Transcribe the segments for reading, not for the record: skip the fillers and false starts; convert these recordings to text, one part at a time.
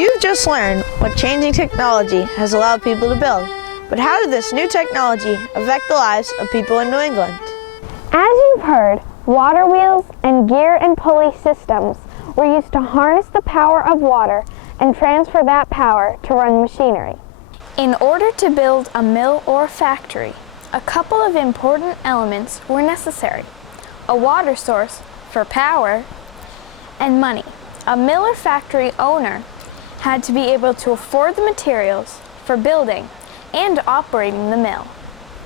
You've just learned what changing technology has allowed people to build. But how did this new technology affect the lives of people in New England? As you've heard, water wheels and gear and pulley systems were used to harness the power of water and transfer that power to run machinery. In order to build a mill or factory, a couple of important elements were necessary: a water source for power and money. A mill or factory owner had to be able to afford the materials for building and operating the mill.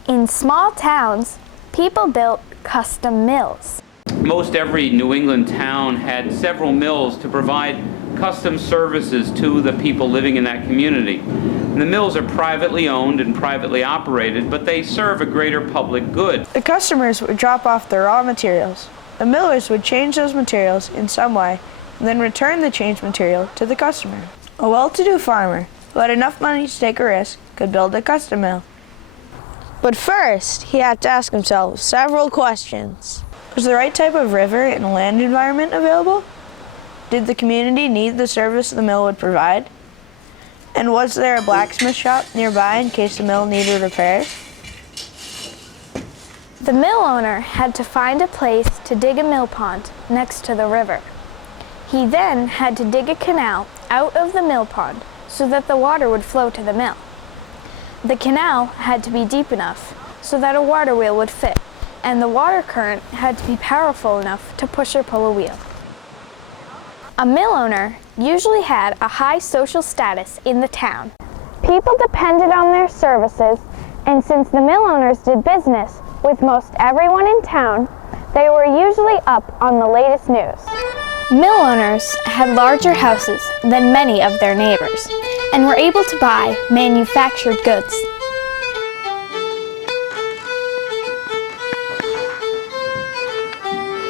In small towns, people built custom mills. Most every New England town had several mills to provide custom services to the people living in that community. And the mills are privately owned and privately operated, but they serve a greater public good. The customers would drop off their raw materials. The millers would change those materials in some way and then return the changed material to the customer. A well-to-do farmer who had enough money to take a risk could build a custom mill. But first, he had to ask himself several questions. Was the right type of river and land environment available? Did the community need the service the mill would provide? And was there a blacksmith shop nearby in case the mill needed repairs? The mill owner had to find a place to dig a mill pond next to the river. He then had to dig a canal out of the mill pond so that the water would flow to the mill. The canal had to be deep enough so that a water wheel would fit, and the water current had to be powerful enough to push or pull a wheel. A mill owner usually had a high social status in the town. People depended on their services, and since the mill owners did business with most everyone in town, they were usually up on the latest news. Mill owners had larger houses than many of their neighbors and were able to buy manufactured goods.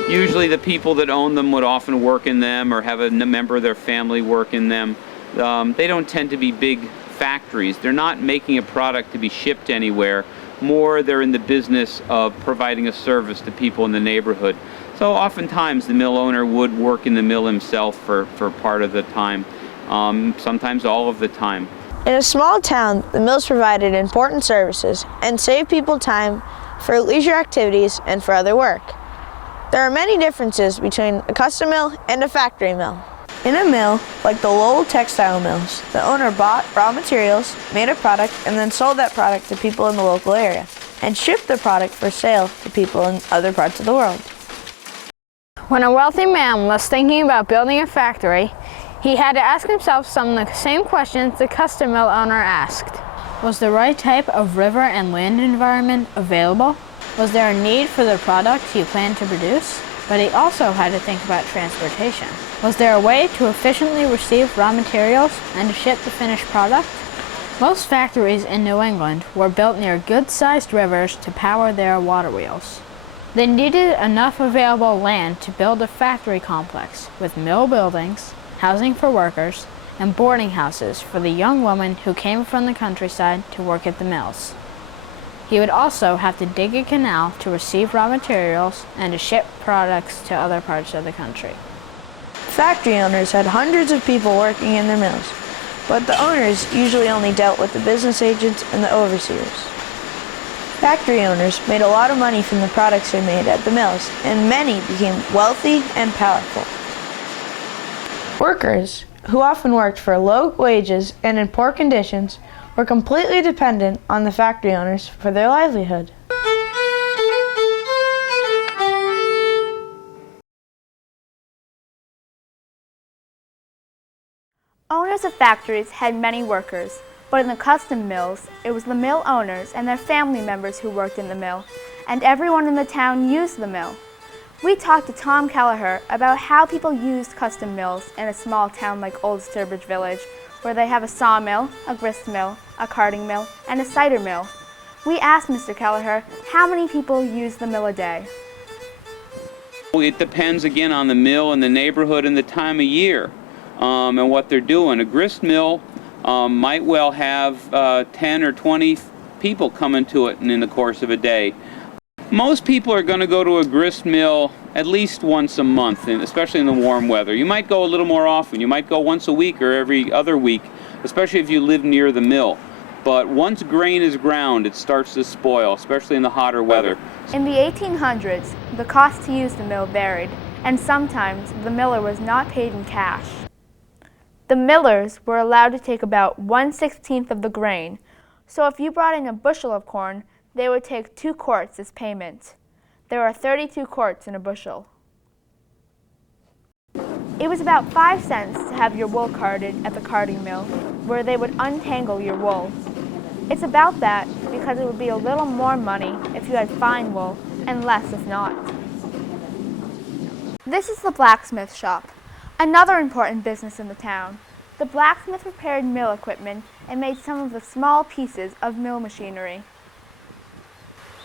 Usually the people that own them would often work in them or have a member of their family work in them. They don't tend to be big factories. They're not making a product to be shipped anywhere. More, they're in the business of providing a service to people in the neighborhood. So oftentimes the mill owner would work in the mill himself for part of the time, sometimes all of the time. In a small town, the mills provided important services and saved people time for leisure activities and for other work. There are many differences between a custom mill and a factory mill. In a mill, like the Lowell textile mills, the owner bought raw materials, made a product, and then sold that product to people in the local area, and shipped the product for sale to people in other parts of the world. When a wealthy man was thinking about building a factory, he had to ask himself some of the same questions the custom mill owner asked. Was the right type of river and land environment available? Was there a need for the product he planned to produce? But he also had to think about transportation. Was there a way to efficiently receive raw materials and to ship the finished product? Most factories in New England were built near good-sized rivers to power their water wheels. They needed enough available land to build a factory complex with mill buildings, housing for workers, and boarding houses for the young women who came from the countryside to work at the mills. He would also have to dig a canal to receive raw materials and to ship products to other parts of the country. Factory owners had hundreds of people working in their mills, but the owners usually only dealt with the business agents and the overseers. Factory owners made a lot of money from the products they made at the mills, and many became wealthy and powerful. Workers, who often worked for low wages and in poor conditions, were completely dependent on the factory owners for their livelihood. Owners of factories had many workers, but in the custom mills, it was the mill owners and their family members who worked in the mill, and everyone in the town used the mill. We talked to Tom Kelleher about how people used custom mills in a small town like Old Sturbridge Village, where they have a sawmill, a grist mill, a carding mill, and a cider mill. We asked Mr. Kelleher how many people use the mill a day. It depends again on the mill and the neighborhood and the time of year and what they're doing. A grist mill might well have 10 or 20 people coming to it in the course of a day. Most people are going to go to a grist mill at least once a month, and especially in the warm weather. You might go a little more often. You might go once a week or every other week, especially if you live near the mill. But once grain is ground, it starts to spoil, especially in the hotter weather. In the 1800s, the cost to use the mill varied, and sometimes the miller was not paid in cash. The millers were allowed to take about 1/16 of the grain, so if you brought in a bushel of corn, they would take 2 quarts as payment. There are 32 quarts in a bushel. It was about 5 cents to have your wool carded at the carding mill, where they would untangle your wool. It's about that because it would be a little more money if you had fine wool and less if not. This is the blacksmith shop, another important business in the town. The blacksmith repaired mill equipment and made some of the small pieces of mill machinery.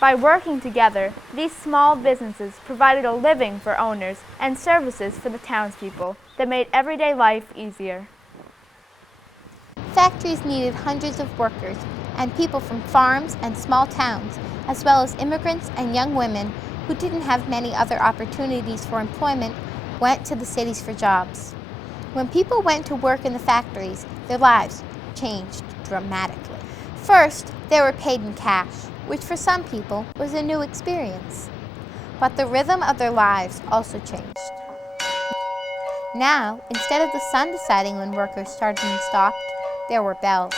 By working together, these small businesses provided a living for owners and services for the townspeople that made everyday life easier. Factories needed hundreds of workers and people from farms and small towns, as well as immigrants and young women who didn't have many other opportunities for employment, went to the cities for jobs. When people went to work in the factories, their lives changed dramatically. First, they were paid in cash, which for some people was a new experience. But the rhythm of their lives also changed. Now, instead of the sun deciding when workers started and stopped, there were bells.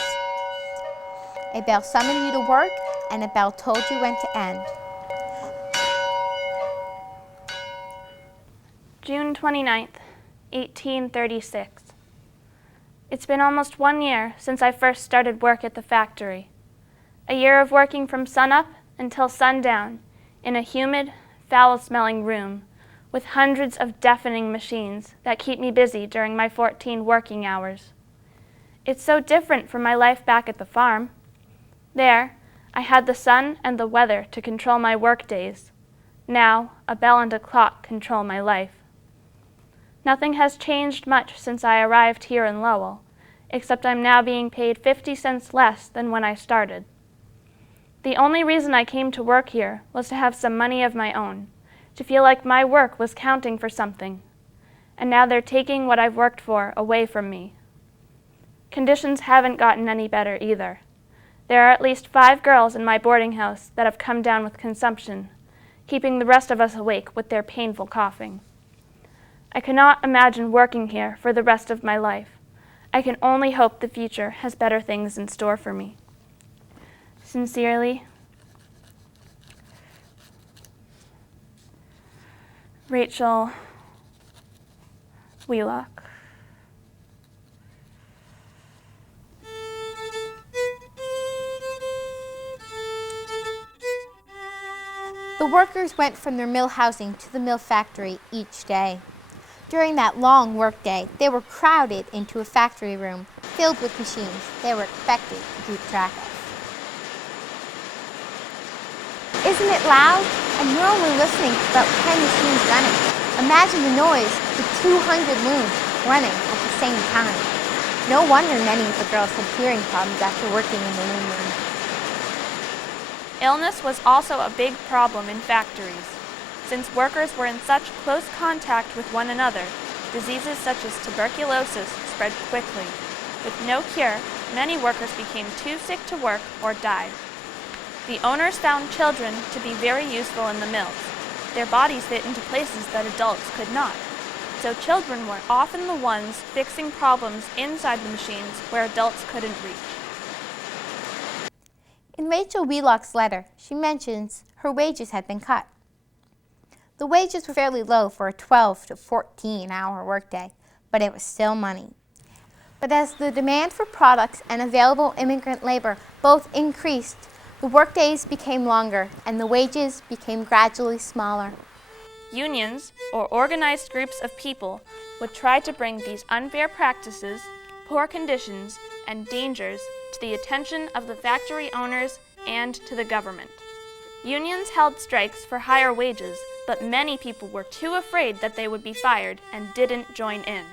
A bell summoned you to work, and a bell told you when to end. June 29th, 1836. It's been almost 1 year since I first started work at the factory. A year of working from sunup until sundown in a humid, foul-smelling room with hundreds of deafening machines that keep me busy during my 14 working hours. It's so different from my life back at the farm. There, I had the sun and the weather to control my work days. Now, a bell and a clock control my life. Nothing has changed much since I arrived here in Lowell, except I'm now being paid 50 cents less than when I started. The only reason I came to work here was to have some money of my own, to feel like my work was counting for something. And now they're taking what I've worked for away from me. Conditions haven't gotten any better either. There are at least 5 girls in my boarding house that have come down with consumption, keeping the rest of us awake with their painful coughing. I cannot imagine working here for the rest of my life. I can only hope the future has better things in store for me. Sincerely, Rachel Wheelock. The workers went from their mill housing to the mill factory each day. During that long workday, they were crowded into a factory room filled with machines they were expected to keep track of. Isn't it loud? And you're only listening to about 10 machines running. Imagine the noise with 200 looms running at the same time. No wonder many of the girls had hearing problems after working in the loom room. Illness was also a big problem in factories. Since workers were in such close contact with one another, diseases such as tuberculosis spread quickly. With no cure, many workers became too sick to work or died. The owners found children to be very useful in the mills. Their bodies fit into places that adults could not. So children were often the ones fixing problems inside the machines where adults couldn't reach. In Rachel Wheelock's letter, she mentions her wages had been cut. The wages were fairly low for a 12 to 14-hour workday, but it was still money. But as the demand for products and available immigrant labor both increased, the workdays became longer and the wages became gradually smaller. Unions, or organized groups of people, would try to bring these unfair practices, poor conditions, and dangers to the attention of the factory owners and to the government. Unions held strikes for higher wages, but many people were too afraid that they would be fired and didn't join in.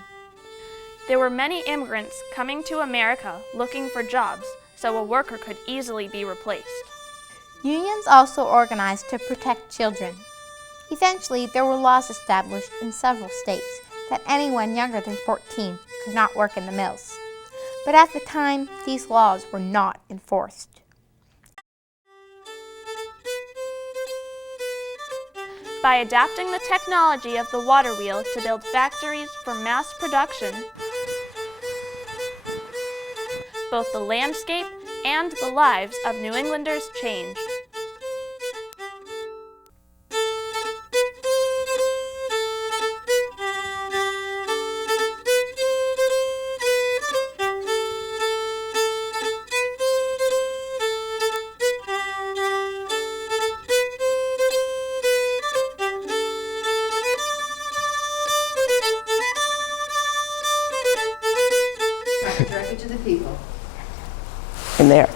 There were many immigrants coming to America looking for jobs, so a worker could easily be replaced. Unions also organized to protect children. Eventually, there were laws established in several states that anyone younger than 14 could not work in the mills. But at the time, these laws were not enforced. By adapting the technology of the water wheel to build factories for mass production, both the landscape and the lives of New Englanders changed. Directly to the people. In there.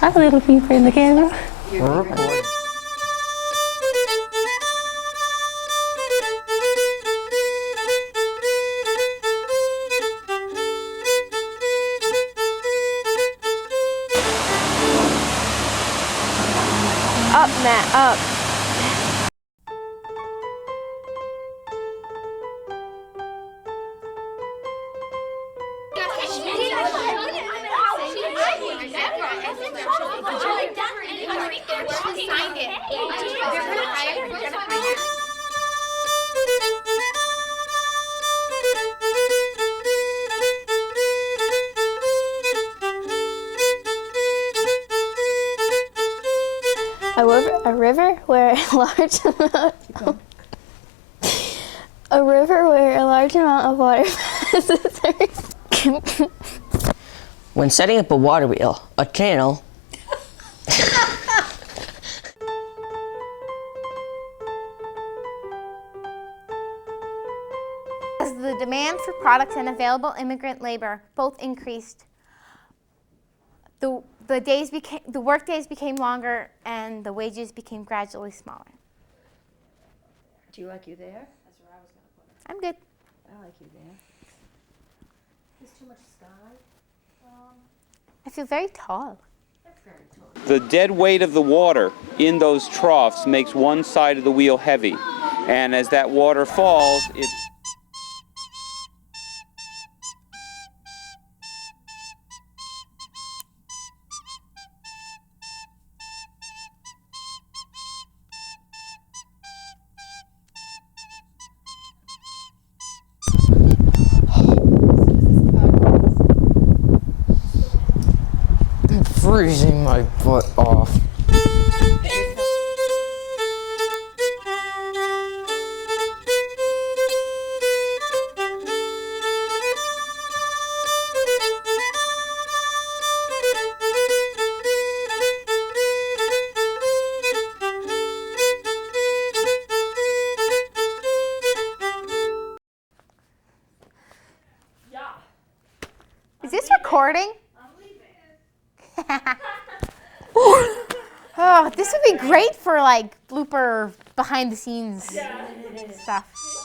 Hi, little people in the camera. We're recording. Up, Matt, up. A river where a large amount of water passes. When setting up a water wheel, a channel As the demand for products and available immigrant labor both increased, the work days became longer and the wages became gradually smaller. Do you like you there? That's where I was going to put it. I'm good. I like you there. There's too much sky. I feel very tall. That's very tall. The dead weight of the water in those troughs makes one side of the wheel heavy. And as that water falls, it freezing my butt off. Is this recording? Oh, this would be great for like blooper behind the scenes stuff.